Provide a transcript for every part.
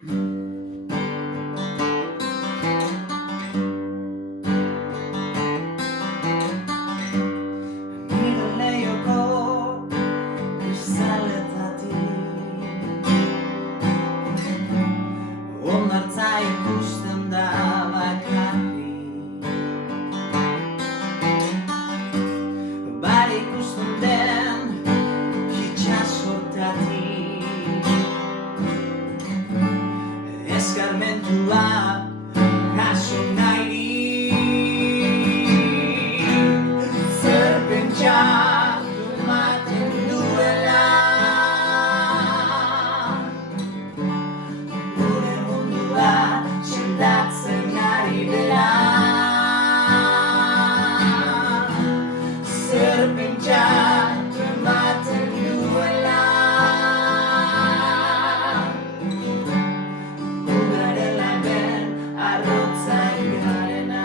Nire leioko kristaletatik hondartza ikusten da bakarrik. Bare ikusten den itxasortatik eskarmentua jaso nahirik. Zer pentsatu ematen duela gure mundua sendatzen ari dela. Zer pentsatu ematen duela gu garela ben arrotzak garena.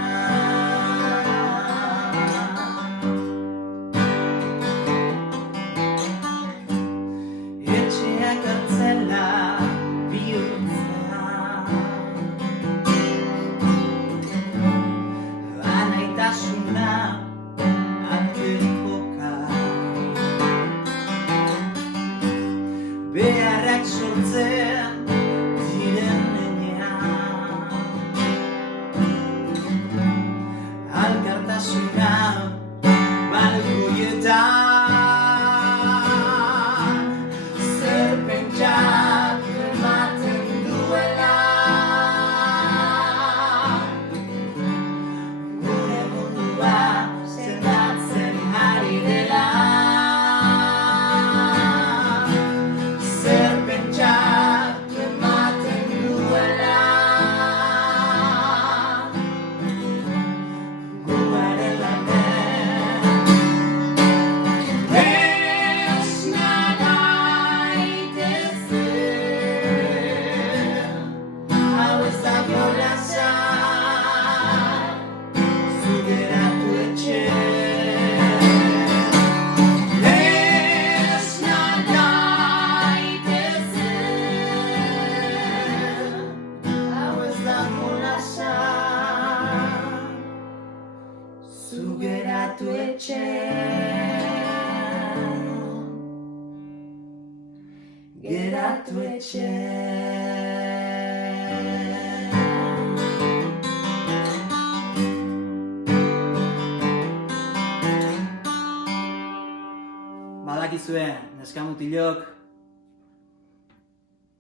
Etxeak kartzela bihurtzea, anaitasuna aterikoka, beharrak sortzen diren nenean, alkartasuna balkoietan. Zer pentsatu ematen duela gure mundua sendatzen ari dela. Zer pentsatu ematen duela gu garela hemen esna gaitezen. Hau ez da jolasa, zu geratu etxean. Esna gaitezen, hau ez da jolasa, zu geratu etxean. Geratu etxean. Badakizue, neska mutilok,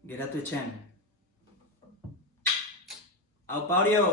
geratu etxean. Aupa Orio!